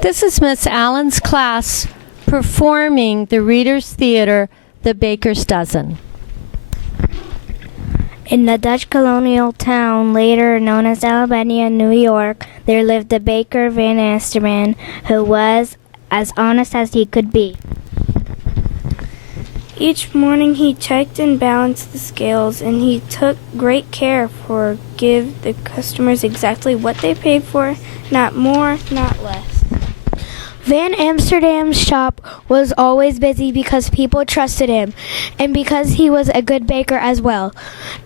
This is Miss Allen's class performing the Reader's Theater, The Baker's Dozen. In the Dutch colonial town, later known as Albania, New York, there lived a baker Van Amsterdam who was as honest as he could be. Each morning he checked and balanced the scales, and he took great care for give the customers exactly what they paid for, not more, not less. Van Amsterdam's shop was always busy because people trusted him, and because he was a good baker as well.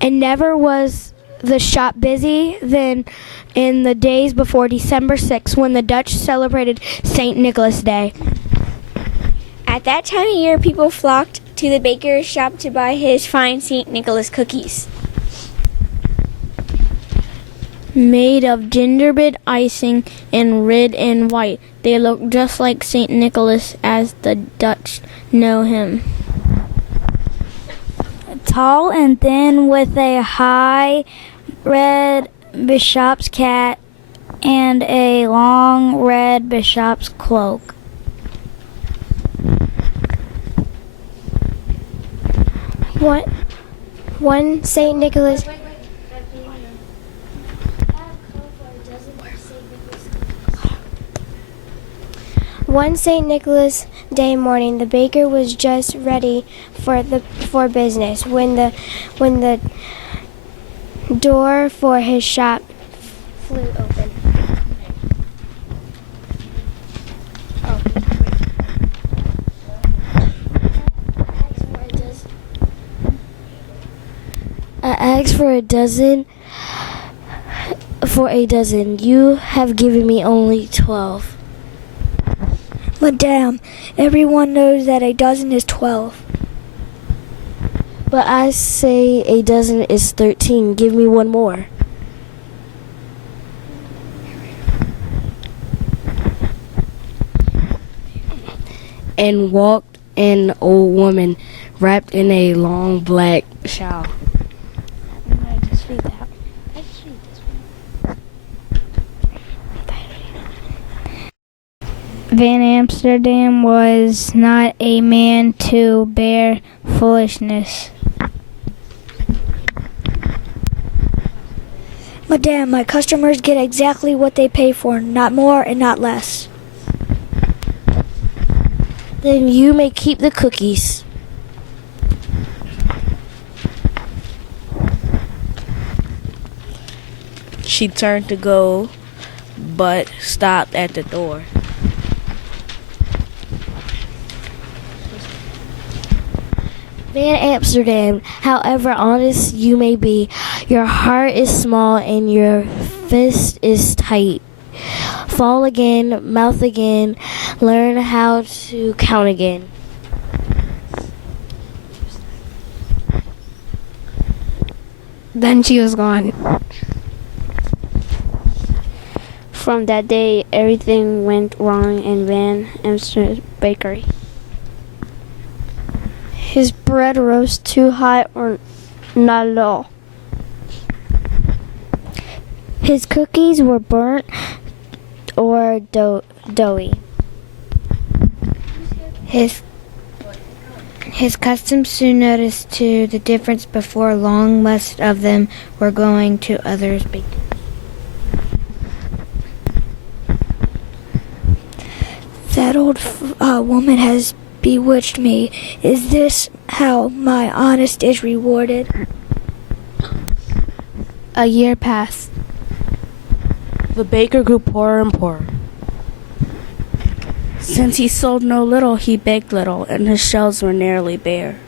And never was the shop busy than in the days before December 6th, when the Dutch celebrated St. Nicholas Day. At that time of year, people flocked to the baker's shop to buy his fine St. Nicholas cookies, made of gingerbread icing and red and white. They look just like St. Nicholas as the Dutch know him. Tall and thin, with a high red bishop's cap and a long red bishop's cloak. One St. Nicholas. One St. Nicholas Day morning, the baker was just ready for business when the door for his shop flew open. I asked for a dozen. For a dozen, you have given me only 12. Madame, everyone knows that a dozen is 12. But I say a dozen is 13. Give me one more. And walked an old woman wrapped in a long black shawl. Just read that. Van Amsterdam was not a man to bear foolishness. Madame, my customers get exactly what they pay for, not more and not less. Then you may keep the cookies. She turned to go, but stopped at the door. Van Amsterdam, however honest you may be, your heart is small and your fist is tight. Fall again, mouth again, learn how to count again. Then she was gone. From that day, everything went wrong in Van Amsterdam's bakery. His bread rose too high or not at all. His cookies were burnt or doughy. His customers soon noticed too the difference. Before long, most of them were going to others' bakeries. That old woman has bewitched me. Is this how my honesty is rewarded? A year passed. The baker grew poorer and poorer. Since he sold no little, he baked little, and his shelves were nearly bare.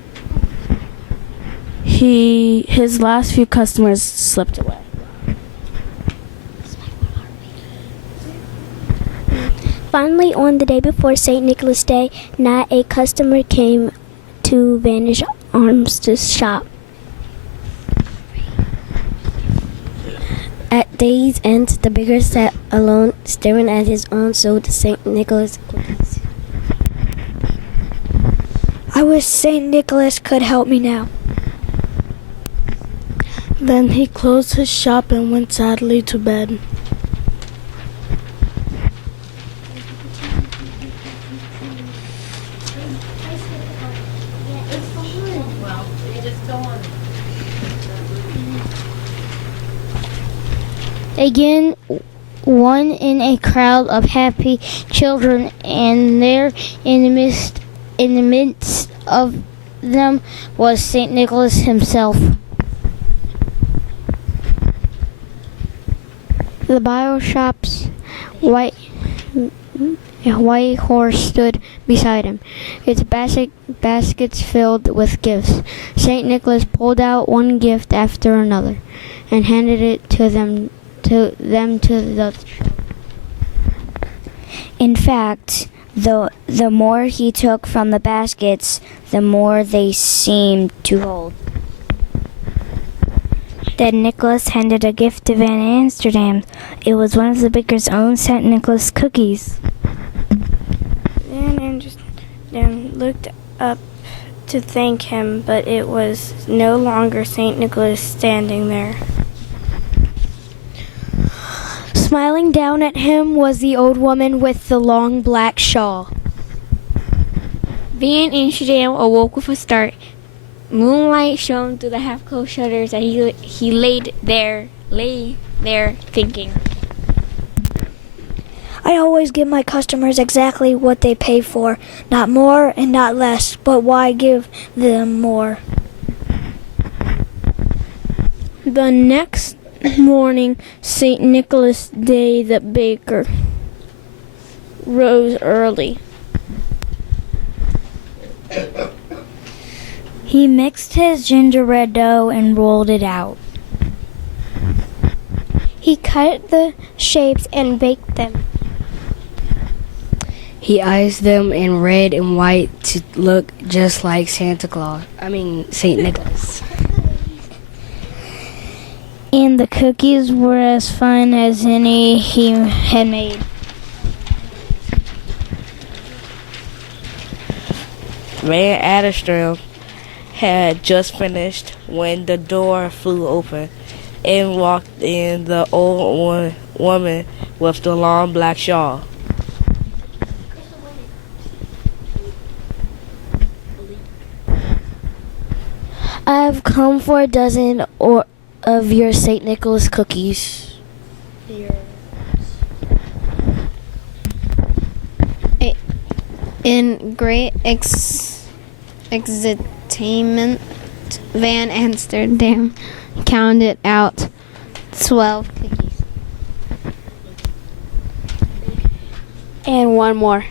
His last few customers slipped away. Finally, on the day before St. Nicholas Day, not a customer came to Van Amsterdam's shop. At day's end, the baker sat alone, staring at his unsold St. Nicholas cookies. I wish St. Nicholas could help me now. Then he closed his shop and went sadly to bed. Again, one in a crowd of happy children, and there in the midst of them was St. Nicholas himself. The Bible shop's white horse stood beside him, its baskets filled with gifts. St. Nicholas pulled out one gift after another and handed it to them to the. In fact, the more he took from the baskets, the more they seemed to hold. Then Nicholas handed a gift to Van Amsterdam. It was one of the baker's own St. Nicholas cookies. Van Amsterdam looked up to thank him, but it was no longer St. Nicholas standing there. Smiling down at him was the old woman with the long black shawl. Van Amsterdam awoke with a start. Moonlight shone through the half-closed shutters as he lay there thinking. I always give my customers exactly what they pay for, not more and not less, but why give them more? The next morning, St. Nicholas Day the baker rose early. He mixed his gingerbread dough and rolled it out. He cut the shapes and baked them. He iced them in red and white to look just like St. Nicholas. And the cookies were as fine as any he had made. Van Amsterdam had just finished when the door flew open and walked in the old woman with the long black shawl. I've come for a dozen of your St. Nicholas cookies. In great excitement, Van Amsterdam counted out 12 cookies. And one more.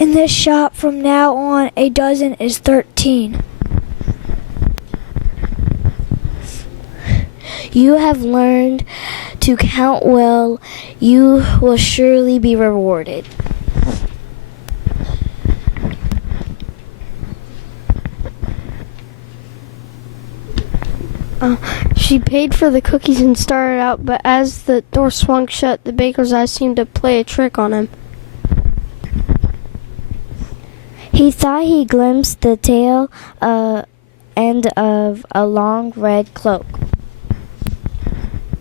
In this shop from now on, a dozen is 13. You have learned to count well. You will surely be rewarded. She paid for the cookies and started out, but as the door swung shut, the baker's eyes seemed to play a trick on him. He thought he glimpsed the tail end of a long red cloak.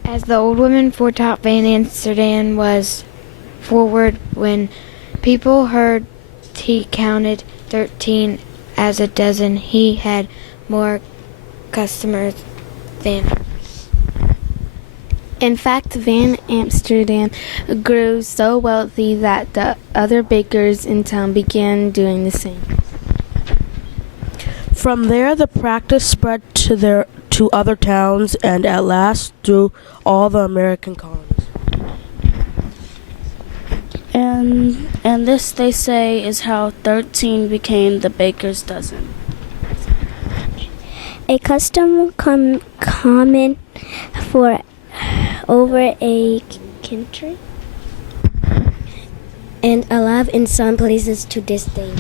As the old woman foretaught, Van Amsterdam was forward when people heard he counted 13 as a dozen. He had more customers than. In fact, Van Amsterdam grew so wealthy that the other bakers in town began doing the same. From there, the practice spread to other towns and at last through all the American colonies. And this, they say, is how 13 became the baker's dozen. A custom common for over a country and alive in some places to this day.